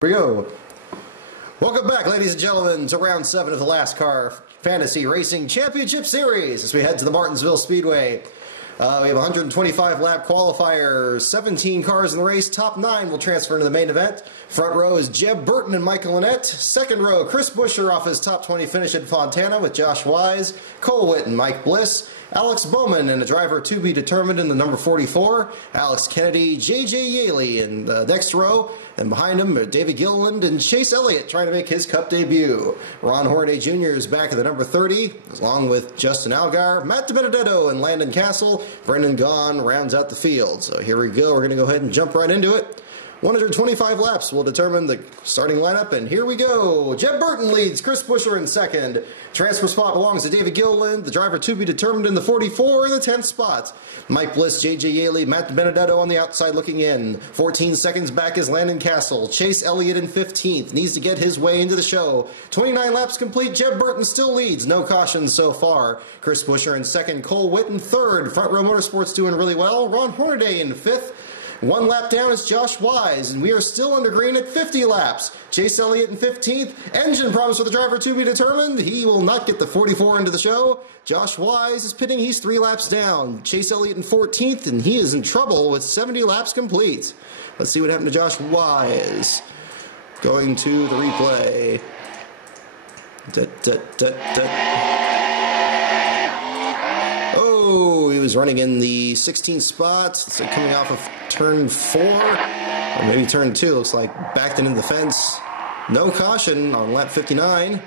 Here we go. Welcome back, ladies and gentlemen, to round 7 of the LASTCAR Fantasy Racing Championship Series as we head to the Martinsville Speedway. We have 125 lap qualifiers, 17 cars in the race. Top 9 will transfer into the main event. Front row is Jeb Burton and Michael Lynette. Second row, Chris Buescher off his top 20 finish at Fontana with Josh Wise, Cole Whitt and Mike Bliss. Alex Bowman and a driver to be determined in the number 44. Alex Kennedy, J.J. Yaley in the next row. And behind him are David Gilliland and Chase Elliott trying to make his Cup debut. Ron Hornaday Jr. is back at the number 30, along with Justin Allgaier, Matt DiBenedetto, and Landon Castle. Brendan Gaughan rounds out the field. So here we go. We're going to go ahead and jump right into it. 125 laps will determine the starting lineup, and here we go. Jeb Burton leads, Chris Buescher in second. Transfer spot belongs to David Gilliland, the driver to be determined in the 44 in the 10th spot. Mike Bliss, J.J. Yaley, Matt DiBenedetto on the outside looking in. 14 seconds back is Landon Castle. Chase Elliott in 15th, needs to get his way into the show. 29 laps complete, Jeb Burton still leads, no cautions so far. Chris Buescher in second, Cole Whitt in third. Front Row Motorsports doing really well. Ron Hornaday in 5th. 1 lap down is Josh Wise, and we are still under green at 50 laps. Chase Elliott in 15th. Engine problems for the driver to be determined. He will not get the 44 into the show. Josh Wise is pitting. He's 3 laps down. Chase Elliott in 14th, and he is in trouble with 70 laps complete. Let's see what happened to Josh Wise. Going to the replay. Oh, he was running in the 16th spot. So coming off of turn 4, or maybe turn 2, looks like backed into the fence. No caution on lap 59.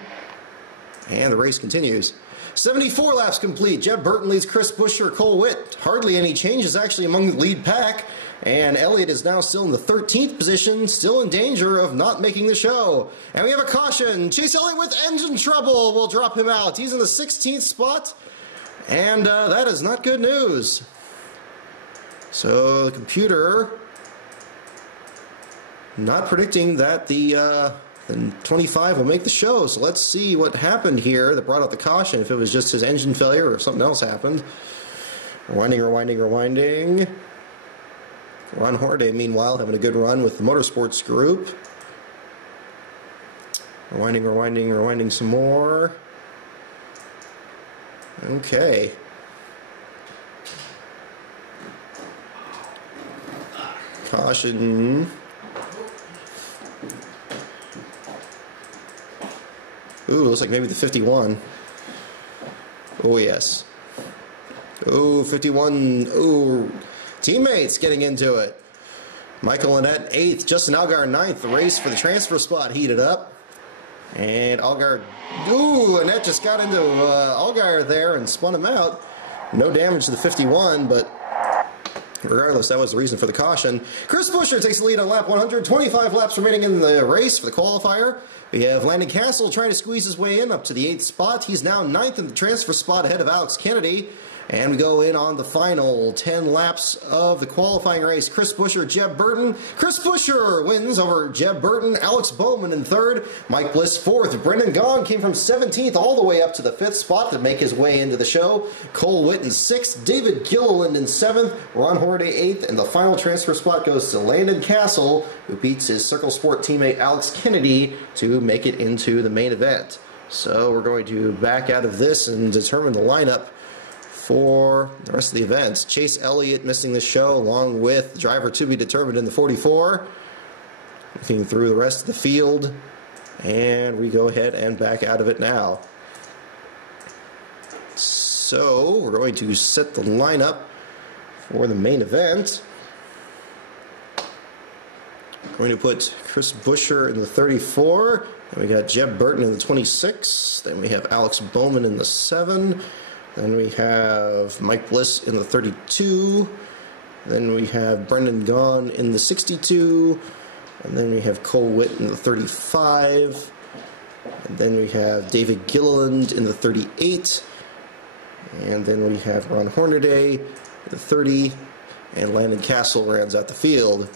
And the race continues. 74 laps complete. Jeb Burton leads Chris Buescher, Cole Whitt. Hardly any changes actually among the lead pack. And Elliott is now still in the 13th position, still in danger of not making the show. And we have a caution. Chase Elliott with engine trouble will drop him out. He's in the 16th spot. And that is not good news. So the computer not predicting that the 25 will make the show. So let's see what happened here that brought out the caution, if it was just his engine failure or if something else happened. Rewinding. Ron Hornaday, meanwhile, having a good run with the Motorsports group. Rewinding some more. Okay. Caution. Ooh, looks like maybe the 51. Oh, yes. Ooh, 51. Ooh, teammates getting into it. Michael Lynette 8th, Justin Allgaier 9th. The race for the transfer spot heated up. And Allgaier, ooh, Lynette just got into Allgaier there and spun him out. No damage to the 51, but regardless, that was the reason for the caution. Chris Buescher takes the lead on lap 125 laps remaining in the race for the qualifier. We have Landon Castle trying to squeeze his way in up to the 8th spot. He's now 9th in the transfer spot ahead of Alex Kennedy. And we go in on the final 10 laps of the qualifying race. Chris Buescher, Jeb Burton. Chris Buescher wins over Jeb Burton. Alex Bowman in 3rd. Mike Bliss 4th. Brendan Gaughan came from 17th all the way up to the 5th spot to make his way into the show. Cole Whitt in 6th. David Gilliland in 7th. Ron Hornaday 8th. And the final transfer spot goes to Landon Castle, who beats his Circle Sport teammate Alex Kennedy to make it into the main event. So we're going to back out of this and determine the lineup for the rest of the events. Chase Elliott missing the show, along with the driver to be determined in the 44. Looking through the rest of the field, and we go ahead and back out of it now. So we're going to set the lineup for the main event. We're going to put Chris Buescher in the 34. Then we got Jeb Burton in the 26. Then we have Alex Bowman in the 7. Then we have Mike Bliss in the 32. Then we have Brendan Gaughan in the 62. And then we have Cole Whitt in the 35. And then we have David Gilliland in the 38. And then we have Ron Hornaday in the 30. And Landon Castle rounds out the field.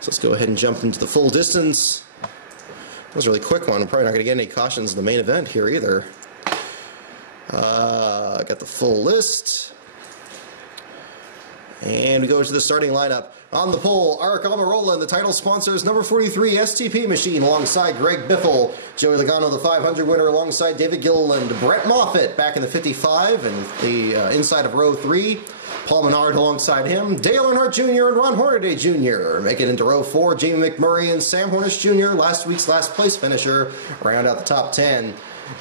So let's go ahead and jump into the full distance. That was a really quick one. I'm probably not going to get any cautions in the main event here either. I got the full list. And we go to the starting lineup. On the pole, Arik Almirola and the title sponsors, number 43 STP Machine alongside Greg Biffle. Joey Logano, the 500 winner, alongside David Gilliland. Brett Moffitt back in the 55 and the inside of row 3. Paul Menard alongside him. Dale Earnhardt Jr. and Ron Hornaday Jr. Make it into row 4. Jamie McMurray and Sam Hornish Jr., last week's last place finisher, round out the top 10.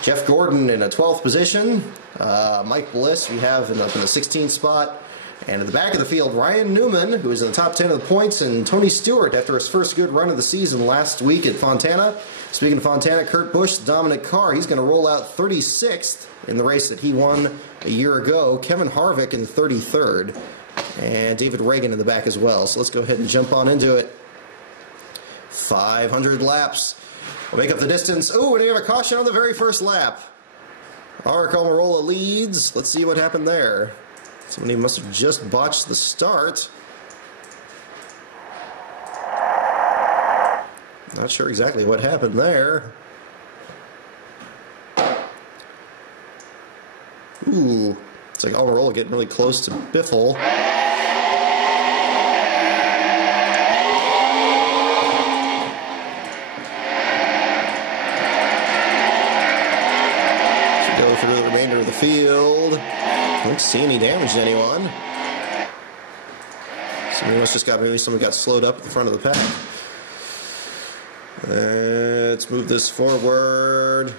Jeff Gordon in a 12th position. Mike Bliss we have up in the 16th spot. And at the back of the field, Ryan Newman, who is in the top 10 of the points, and Tony Stewart after his first good run of the season last week at Fontana. Speaking of Fontana, Kurt Busch, Dominic Carr, he's going to roll out 36th in the race that he won a year ago. Kevin Harvick in 33rd, and David Reagan in the back as well. So let's go ahead and jump on into it. 500 laps. We'll make up the distance. Oh, and we have a caution on the very first lap. Arik Almirola leads. Let's see what happened there. Somebody must have just botched the start. Not sure exactly what happened there. Ooh, it's like Almirola getting really close to Biffle. Should go through the remainder of the field. Don't see any damage to anyone. Maybe someone got slowed up at the front of the pack. Let's move this forward.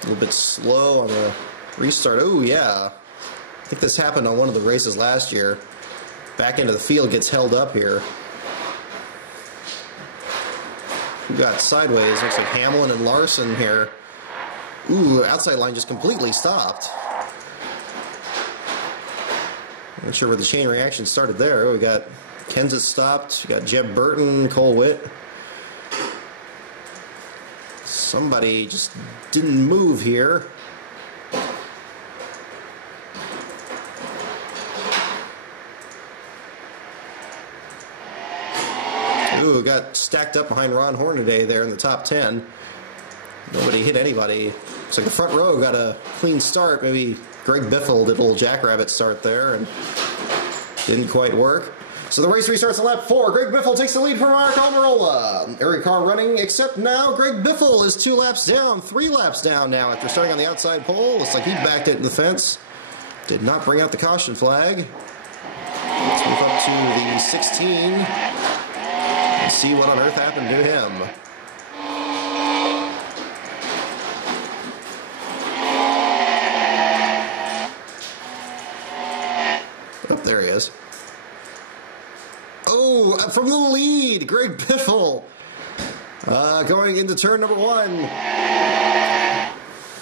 A little bit slow on the restart. Oh, yeah. I think this happened on one of the races last year. Back into the field gets held up here. Who got sideways? Looks like Hamlin and Larson here. Ooh, outside line just completely stopped. Not sure where the chain reaction started there. Oh, we got Kenseth stopped. We got Jeb Burton, Cole Witt. Somebody just didn't move here. Ooh, got stacked up behind Ron Hornaday there in the top 10. Nobody hit anybody. Looks like the front row got a clean start. Maybe Greg Biffle did a little jackrabbit start there and didn't quite work. So the race restarts at lap 4. Greg Biffle takes the lead from Arik Almirola. Every car running except now Greg Biffle is 2 laps down, 3 laps down now after starting on the outside pole. Looks like he backed it in the fence. Did not bring out the caution flag. Let's move up to the 16 and see what on earth happened to him. Oh, there he is. Oh, from the lead, Greg Biffle. Going into turn number 1.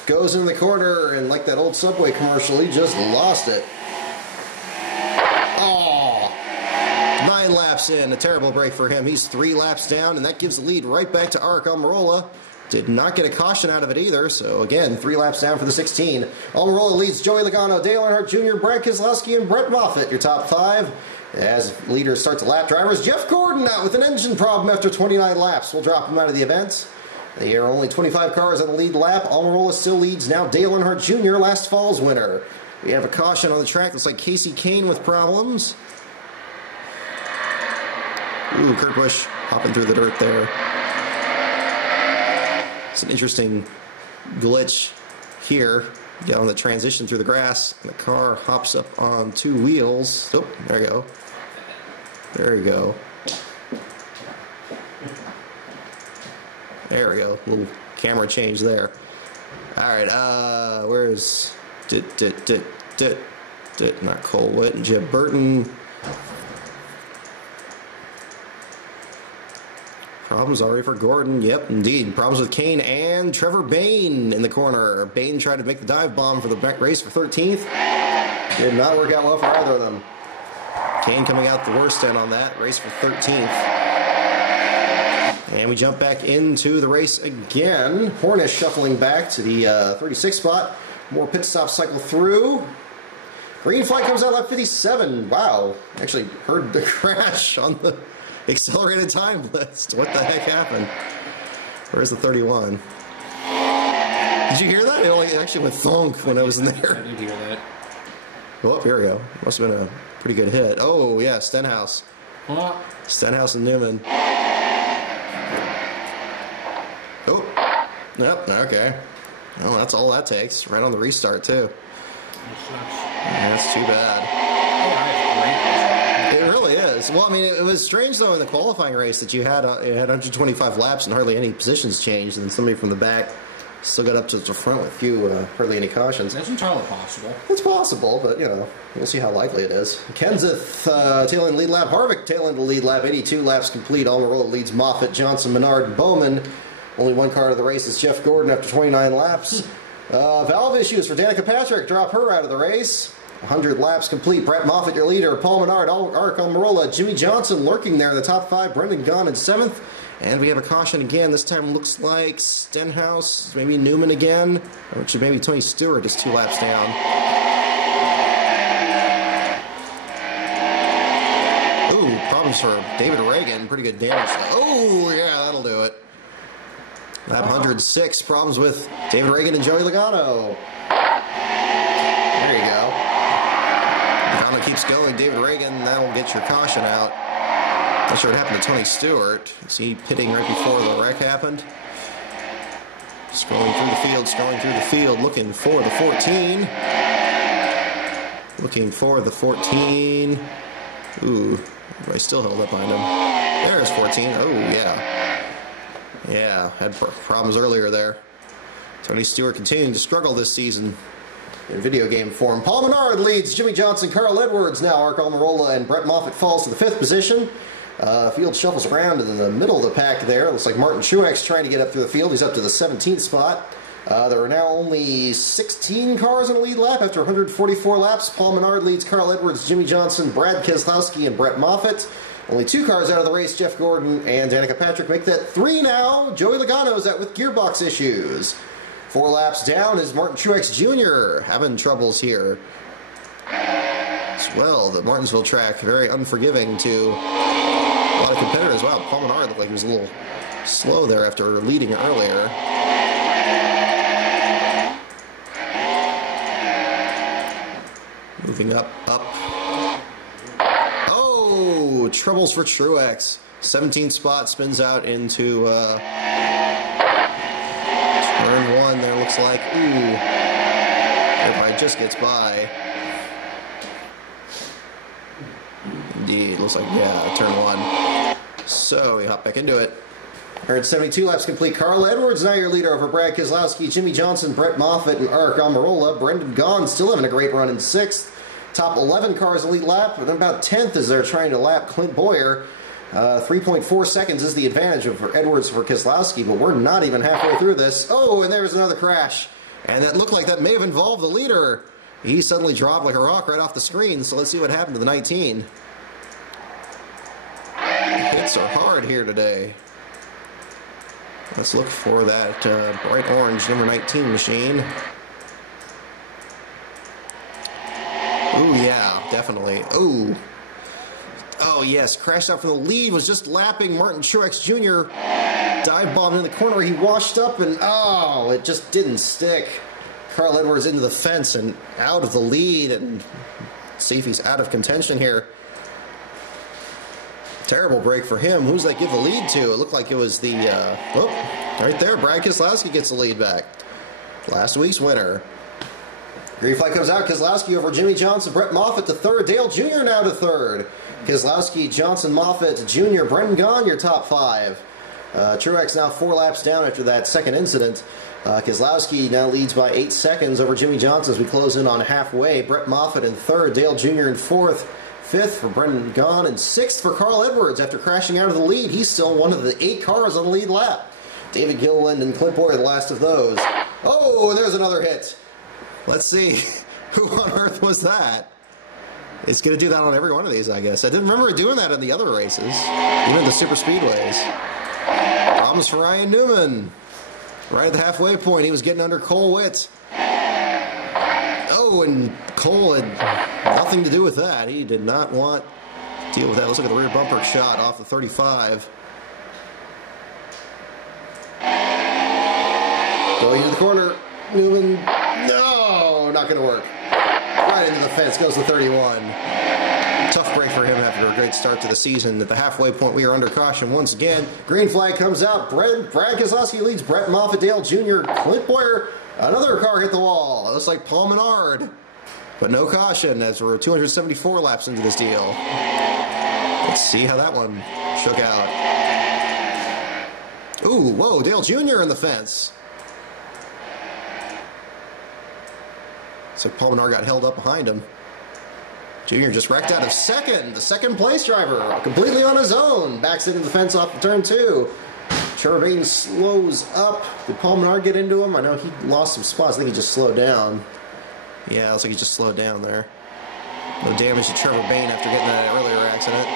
Goes in the corner, and like that old Subway commercial, he just lost it. Oh, 9 laps in, a terrible break for him. He's 3 laps down, and that gives the lead right back to Arik Almirola. Did not get a caution out of it either, so again, 3 laps down for the 16. Almirola leads Joey Logano, Dale Earnhardt Jr., Brad Keselowski, and Brett Moffitt, your top 5. As leaders start to lap drivers, Jeff Gordon out with an engine problem after 29 laps. We'll drop him out of the event. There are only 25 cars on the lead lap. Almirola still leads now. Dale Earnhardt Jr., last fall's winner. We have a caution on the track. Looks like Casey Kane with problems. Ooh, Kurt Busch hopping through the dirt there. It's an interesting glitch here. Get on the transition through the grass, and the car hops up on 2 wheels. Oh, there you go. There you go. There we go. Little camera change there. All right. Where's not Cole Witt and Jeb Burton. Problems already for Gordon. Yep, indeed. Problems with Kane and Trevor Bayne in the corner. Bayne tried to make the dive bomb for the race for 13th. Did not work out well for either of them. Kane coming out the worst end on that. Race for 13th. And we jump back into the race again. Hornish shuffling back to the 36th spot. More pit stops cycle through. Green flag comes out lap 57. Wow. Actually heard the crash on the accelerated time list. What the heck happened? Where's the 31? Did you hear that? It actually went thonk when I was in there. I did hear that. Oh, here we go. Must have been a pretty good hit. Oh, yeah, Stenhouse. Stenhouse and Newman. Oh, yep, okay. Well, that's all that takes. Right on the restart, too. That's too bad. It really is. Well, I mean, it was strange, though, in the qualifying race that you had 125 laps and hardly any positions changed, and then somebody from the back still got up to the front with hardly any cautions. That's entirely possible. It's possible, but, we'll see how likely it is. Kenseth, tail end lead lap. Harvick, tail end lead lap. 82 laps complete. Almirola leads Moffitt, Johnson, Menard, Bowman. Only one car to the race is Jeff Gordon after 29 laps. Valve issues for Danica Patrick. Drop her out of the race. 100 laps complete. Brett Moffitt, your leader. Paul Menard, Ark Almirola. Jimmy Johnson lurking there in the top 5. Brendan Gaughan in 7th. And we have a caution again. This time looks like Stenhouse, maybe Newman again. Or it should maybe Tony Stewart is 2 laps down. Ooh, problems for David Reagan. Pretty good damage. Oh, yeah, that'll do it. Lap 106, problems with David Reagan and Joey Logano. There you go. Logano keeps going. David Reagan, that'll get your caution out. Not sure what happened to Tony Stewart. Is he pitting right before the wreck happened? Scrolling through the field, looking for the 14. Looking for the 14. Ooh, I still held up behind him. There's 14. Oh, yeah. Yeah, had problems earlier there. Tony Stewart continuing to struggle this season in video game form. Paul Menard leads Jimmy Johnson, Carl Edwards now. Ark Almirola and Brett Moffitt falls to the 5th position. Field shuffles around in the middle of the pack there. Looks like Martin Truex trying to get up through the field. He's up to the 17th spot. There are now only 16 cars in the lead lap after 144 laps. Paul Menard leads Carl Edwards, Jimmy Johnson, Brad Keselowski, and Brett Moffitt. Only 2 cars out of the race, Jeff Gordon and Danica Patrick make that 3 now. Joey Logano's out with gearbox issues. 4 laps down is Martin Truex Jr. having troubles here. As well, the Martinsville track, very unforgiving to a lot of competitors. Wow, Paul Menard looked like he was a little slow there after leading earlier. Moving up. Oh, troubles for Truex. 17th spot, spins out into turn 1 there, looks like. Ooh, everybody just gets by. Indeed, looks like, yeah, turn 1. So we hop back into it. Earned 72 laps complete. Carl Edwards now your leader over Brad Keselowski, Jimmy Johnson, Brett Moffitt, and Ark Almirola. Brendan Gaughan still having a great run in 6th. Top 11 cars elite lap, and about 10th as they're trying to lap Clint Boyer. 3.4 seconds is the advantage of Edwards for Keselowski, but we're not even halfway through this. Oh, and there's another crash. And that looked like that may have involved the leader. He suddenly dropped like a rock right off the screen, so let's see what happened to the 19. Hits are hard here today. Let's look for that bright orange number 19 machine. Ooh, yeah, definitely. Ooh. Oh, yes, crashed out from the lead, was just lapping Martin Truex Jr. Dive bombed in the corner. He washed up and, oh, it just didn't stick. Carl Edwards into the fence and out of the lead, and see if he's out of contention here. Terrible break for him. Who's that give the lead to? It looked like it was the, right there, Brad Keselowski gets the lead back. Last week's winner. Green flag comes out. Keselowski over Jimmy Johnson, Brett Moffitt to 3rd. Dale Jr. now to 3rd. Keselowski, Johnson, Moffitt, Jr., Brendan Gaughan, your top 5. Truex now 4 laps down after that second incident. Keselowski now leads by 8 seconds over Jimmy Johnson as we close in on halfway. Brett Moffitt in 3rd, Dale Jr. in 4th. 5th for Brendan Gaughan, and 6th for Carl Edwards after crashing out of the lead. He's still one of the 8 cars on the lead lap. David Gilliland and Clint Boyer, the last of those. Oh, and there's another hit. Let's see. Who on earth was that? It's going to do that on every one of these, I guess. I didn't remember it doing that in the other races, even the super speedways. Problems for Ryan Newman. Right at the halfway point, he was getting under Cole Witt. Oh, and Cole had nothing to do with that. He did not want to deal with that. Let's look at the rear bumper shot off the 35. Going into the corner. Newman. No, not going to work. Right Right into the fence goes the 31. Tough break for him after a great start to the season. At the halfway point, we are under caution once again. Green flag comes out. Brad Keselowski leads Brett Moffitt, Dale Jr., Clint Boyer. Another car hit the wall. It looks like Paul Menard. But no caution as we're 274 laps into this deal. Let's see how that one shook out. Ooh, whoa, Dale Jr. in the fence. So Paul Menard got held up behind him. Junior just wrecked out of second. The second place driver, completely on his own. Backs into the fence off the turn 2. Cherubin slows up. Did Paul Menard get into him? I know he lost some spots. I think he just slowed down. Yeah, it looks like he just slowed down there. No damage to Trevor Bayne after getting that earlier accident.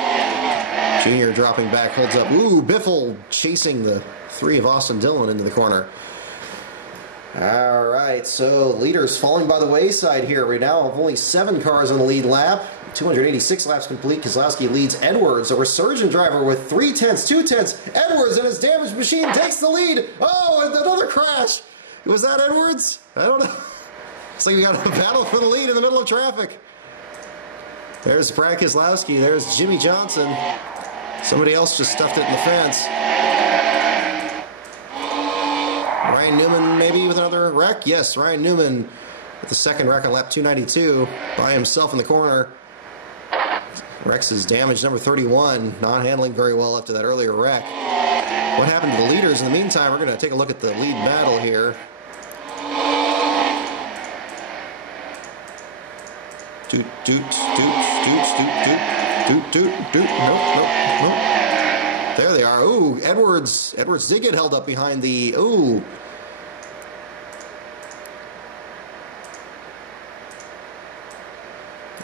Junior dropping back, holds up. Ooh, Biffle chasing the 3 of Austin Dillon into the corner. All right, so leaders falling by the wayside here. We now have only 7 cars on the lead lap. 286 laps complete. Keselowski leads Edwards, a resurgent driver with 3 tenths, 2 tenths. Edwards and his damaged machine takes the lead. Oh, and another crash. Was that Edwards? I don't know. Looks like we got a battle for the lead in the middle of traffic. There's Brad Keselowski. There's Jimmy Johnson. Somebody else just stuffed it in the fence. Ryan Newman maybe with another wreck? Yes, Ryan Newman with the second wreck on lap 292 by himself in the corner. Rex is damage number 31, not handling very well after that earlier wreck. What happened to the leaders? In the meantime, we're going to take a look at the lead battle here. Doot, doot, doot, doot, doot, doot, doot, doot. Nope. There they are. Ooh, Edwards did get held up behind the... Ooh.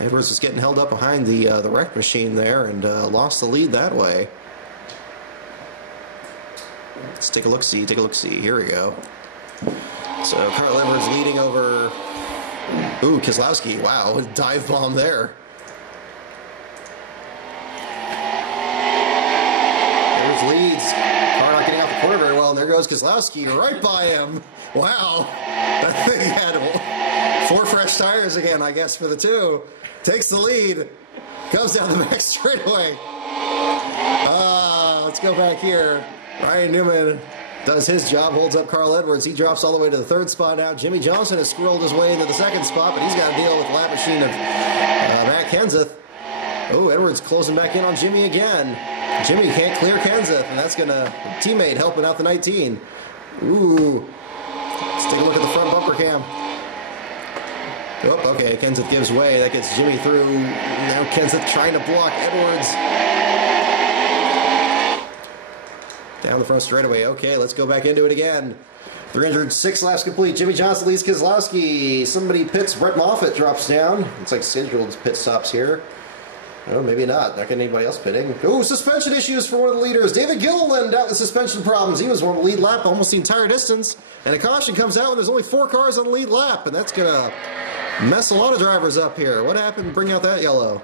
Edwards was getting held up behind the wreck machine there and lost the lead that way. Let's take a look-see. Here we go. So Carl Edwards leading over... Ooh, Keselowski. Wow, dive bomb there. Leads. Car not getting off the corner very well, and there goes Keselowski right by him. Wow. That thing had 4 fresh tires again, I guess, for the 2. Takes the lead. Comes down the back straightaway. Let's go back here. Ryan Newman does his job, holds up Carl Edwards. He drops all the way to the 3rd spot now. Jimmy Johnson has squirreled his way into the 2nd spot, but he's got to deal with the lap machine of Matt Kenseth. Oh, Edwards closing back in on Jimmy again. Jimmy can't clear Kenseth, and that's going to teammate helping out the 19. Ooh. Let's take a look at the front bumper cam. Oh, okay, Kenseth gives way. That gets Jimmy through. Now Kenseth trying to block Edwards. Down the front straightaway. Okay, let's go back into it again. 306 laps complete. Jimmy Johnson leads Keselowski. Somebody pits. Brett Moffitt drops down. It's like scheduled pit stops here. Oh, maybe not. Not getting anybody else pitting. Oh, suspension issues for one of the leaders. David Gilliland out with suspension problems. He was on the lead lap almost the entire distance. And a caution comes out when there's only 4 cars on the lead lap. And that's going to mess a lot of drivers up here. What happened? Bring out that yellow.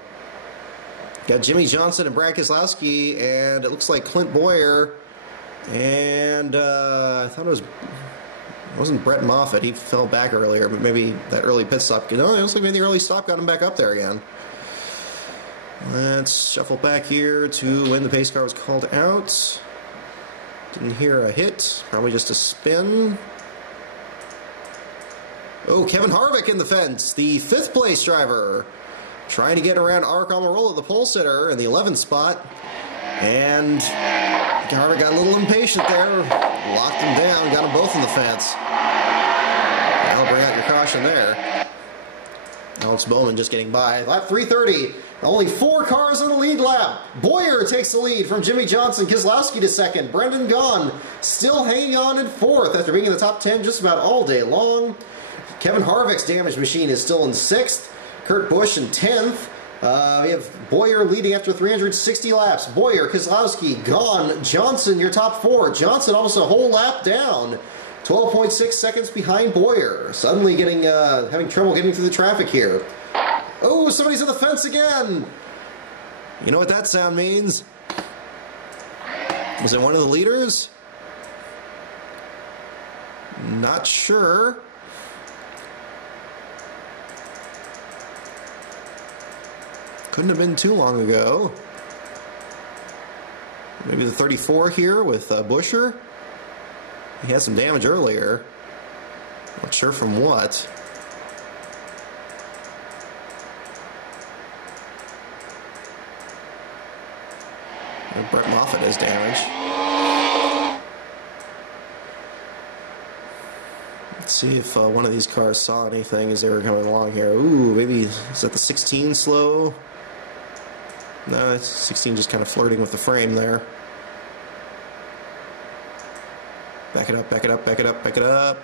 Got Jimmy Johnson and Brad Keselowski. And it looks like Clint Boyer. And I thought it wasn't Brett Moffitt. He fell back earlier. But maybe that early pit stop. No, it looks like maybe the early stop got him back up there again. Let's shuffle back here to when the pace car was called out. Didn't hear a hit. Probably just a spin. Oh, Kevin Harvick in the fence. The 5th place driver. Trying to get around Ark Almirola, the pole sitter, in the 11th spot. And Harvick got a little impatient there. Locked him down. Got them both in the fence. That'll bring out your caution there. Alex Bowman just getting by. Lap 330. Only 4 cars on the lead lap. Boyer takes the lead from Jimmy Johnson. Keselowski to 2nd. Brendan Gaughan still hanging on in 4th after being in the top 10 just about all day long. Kevin Harvick's damaged machine is still in 6th. Kurt Busch in 10th. We have Boyer leading after 360 laps. Boyer, Keselowski, Gaughan, Johnson, your top 4. Johnson almost a whole lap down. 12.6 seconds behind Boyer. Suddenly having trouble getting through the traffic here. Oh, somebody's on the fence again. You know what that sound means? Was it one of the leaders? Not sure. Couldn't have been too long ago. Maybe the 34 here with Busher. He had some damage earlier. Not sure from what. And Brett Moffitt has damage. Let's see if one of these cars saw anything as they were coming along here. Ooh, maybe is that the 16 slow? No, it's 16 just kind of flirting with the frame there. Back it up, back it up, back it up, back it up.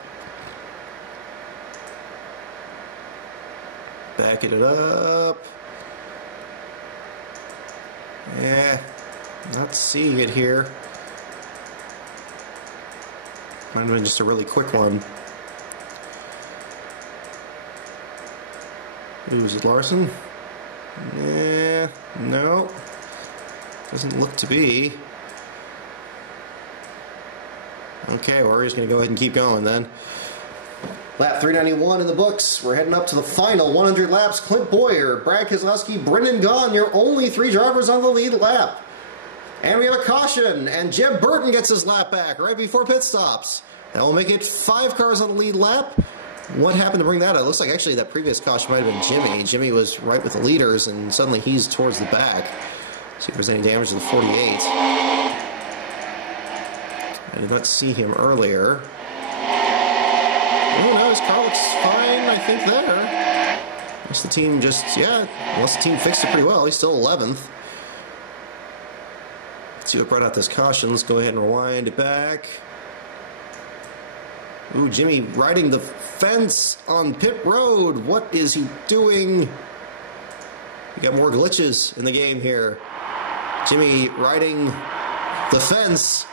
Backing it up. Yeah, not seeing it here. Might have been just a really quick one. Ooh, is it Larson? Yeah, no. Doesn't look to be. Okay, well, we're just going to go ahead and keep going then. Lap 391 in the books. We're heading up to the final 100 laps. Clint Boyer, Brad Keselowski, Brendan Gaughan, your only 3 drivers on the lead lap. And we have a caution, and Jeb Burton gets his lap back right before pit stops. That will make it 5 cars on the lead lap. What happened to bring that up? It looks like actually that previous caution might have been Jimmy. Jimmy was right with the leaders, and suddenly he's towards the back. See if there's any damage to the 48. I did not see him earlier. Oh no, his car looks fine, I think, there. Unless the team just, unless the team fixed it pretty well. He's still 11th. Let's see what brought out this caution. Let's go ahead and rewind it back. Ooh, Jimmy riding the fence on pit road. What is he doing? We got more glitches in the game here. Jimmy riding the fence.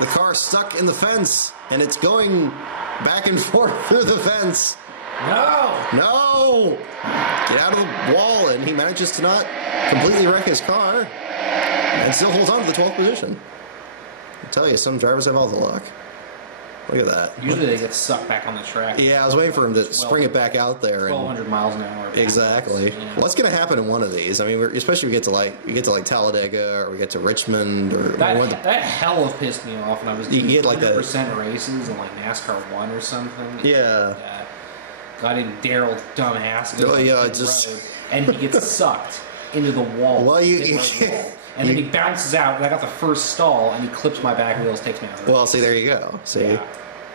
The car stuck in the fence, and it's going back and forth through the fence. No! No! Get out of the wall, and he manages to not completely wreck his car and still holds on to the 12th position. I tell you, some drivers have all the luck. Look at that. Usually they get sucked back on the track. Yeah, I was waiting for him to spring it back out there. 1,200 miles an hour. Exactly. Yeah. What's going to happen in one of these? I mean, especially if we get to like Talladega, or we get to Richmond, or that hell of pissed me off when I was doing 100% races in like NASCAR 1 or something. Yeah. Got in Daryl dumbass. Oh yeah, just road, and he gets sucked into the wall. Well, and then he bounces out, and I got the first stall, and he clips my back wheels, takes me out of the Well, see, there you go. See? Yeah.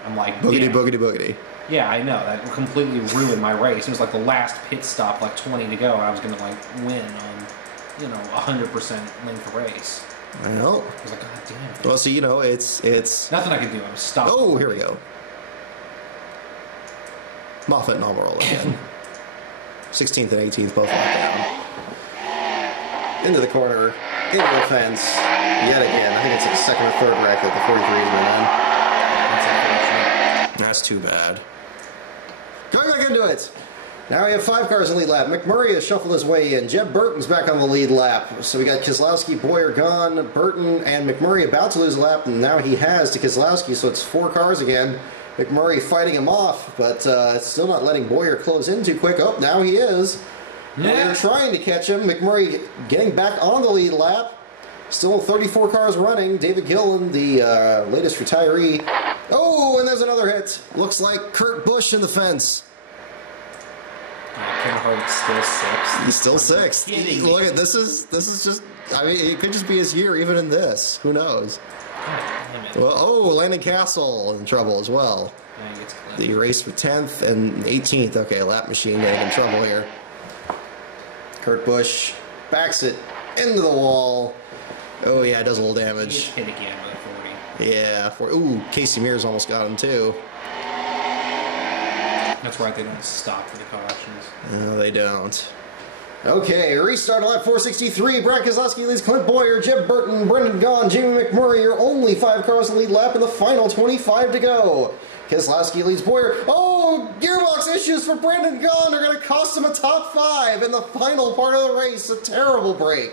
I'm like, boogity, boogity, boogity. Yeah, I know. That completely ruined my race. It was like the last pit stop, like 20 to go, and I was going to, like, win on, 100% length race. Well. I was like, God damn it. Well, see, it's... Nothing I can do. I'm stopped. Oh, here we go. Moffitt and Almirola again. 16th and 18th both locked down. Into the corner. Into the fence. Yet again. I think it's like second or third wreck that the 43's been in. That's too bad. Going back into it. Now we have 5 cars in the lead lap. McMurray has shuffled his way in. Jeb Burton's back on the lead lap. So we got Keselowski, Boyer gone, Burton and McMurray about to lose a lap, and now he has to Keselowski, so it's 4 cars again. McMurray fighting him off, but still not letting Boyer close in too quick. Oh, now he is. Yeah. They're trying to catch him. McMurray getting back on the lead lap. Still 34 cars running. David Gillen, the latest retiree. Oh, and there's another hit. Looks like Kurt Busch in the fence. Kevin Harvick's still 6th. He's still 6th. Look at this is just. I mean, it could just be his year, even in this. Who knows? Well, oh, Landon Castle in trouble as well. The race for 10th and 18th. Okay, lap machine getting in trouble here. Kurt Busch backs it into the wall. Oh yeah, it does a little damage. He gets hit again by 40. Yeah. Ooh, Casey Mears almost got him too. That's right, they don't stop for the cautions. No, they don't. Okay, restart lap 463. Brad Keselowski leads Clint Boyer, Jeb Burton, Brendan Gaughan, Jamie McMurray. Your only 5 cars in the lead lap in the final 25 to go. Keselowski leads Boyer. Oh, gearbox issues for Brendan Gaughan are going to cost him a top 5 in the final part of the race. A terrible break.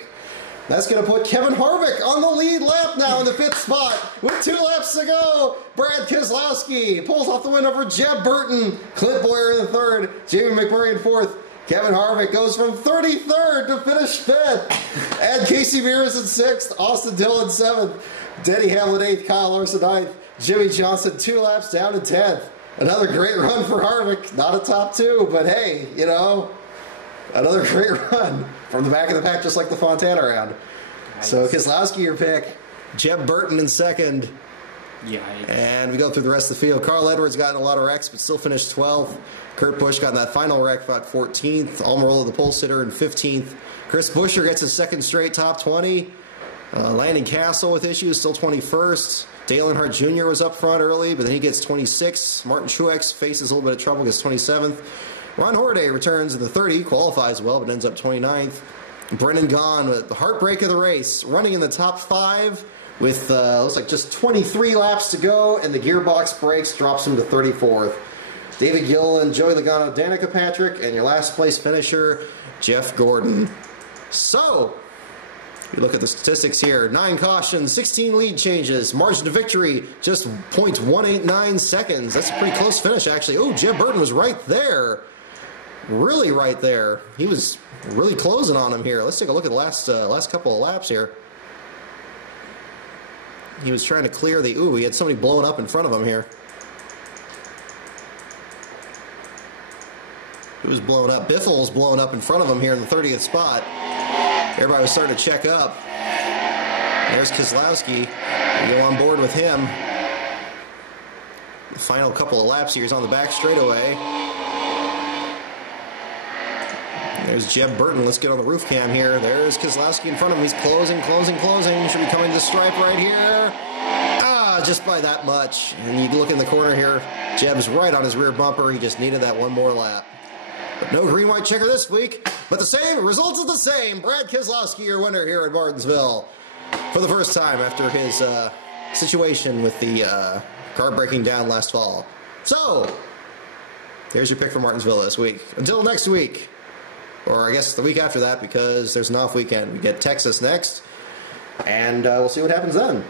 That's going to put Kevin Harvick on the lead lap now in the 5th spot with 2 laps to go. Brad Keselowski pulls off the win over Jeb Burton. Clint Boyer in the 3rd. Jamie McMurray in 4th. Kevin Harvick goes from 33rd to finish 5th. And Casey Mears in 6th. Austin Dillon 7th. Denny Hamlin 8th. Kyle Larson 9th. Jimmy Johnson 2 laps down to 10th. Another great run for Harvick. Not a top 2, but hey, you know, another great run from the back of the pack, just like the Fontana round. Nice. So Keselowski, your pick. Jeb Burton in 2nd. Yeah. And we go through the rest of the field. Carl Edwards got in a lot of wrecks, but still finished 12th. Kurt Busch got in that final wreck, got 14th. Almirola, the pole sitter, in 15th. Chris Buescher gets his 2nd straight top 20. Landon Castle with issues, still 21st. Dale Earnhardt Jr. was up front early, but then he gets 26th. Martin Truex faces a little bit of trouble, gets 27th. Ron Hornaday returns in the 30, qualifies well, but ends up 29th. Brendan Gaughan with the heartbreak of the race, running in the top 5 with, looks like just 23 laps to go, and the gearbox breaks, drops him to 34th. David Gilliland, Joey Logano, Danica Patrick, and your last place finisher, Jeff Gordon. So, you look at the statistics here. 9 cautions, 16 lead changes. Margin to victory, just 0.189 seconds. That's a pretty close finish, actually. Oh, Jeb Burton was right there. Really right there. He was really closing on him here. Let's take a look at the last couple of laps here. He was trying to clear the... Ooh, he had somebody blowing up in front of him here. It was blown up. Biffle was blown up in front of him here in the 30th spot. Everybody was starting to check up. There's Keselowski. We go on board with him. The final couple of laps here. He's on the back straightaway. There's Jeb Burton. Let's get on the roof cam here. There's Keselowski in front of him. He's closing. Should be coming to the stripe right here. Just by that much. And you look in the corner here. Jeb's right on his rear bumper. He just needed that one more lap. But no green-white checker this week. But the same, results are the same. Brad Keselowski, your winner here at Martinsville. For the first time after his situation with the car breaking down last fall. So, there's your pick for Martinsville this week. Until next week. Or I guess the week after that, because there's an off weekend. We get Texas next. And we'll see what happens then.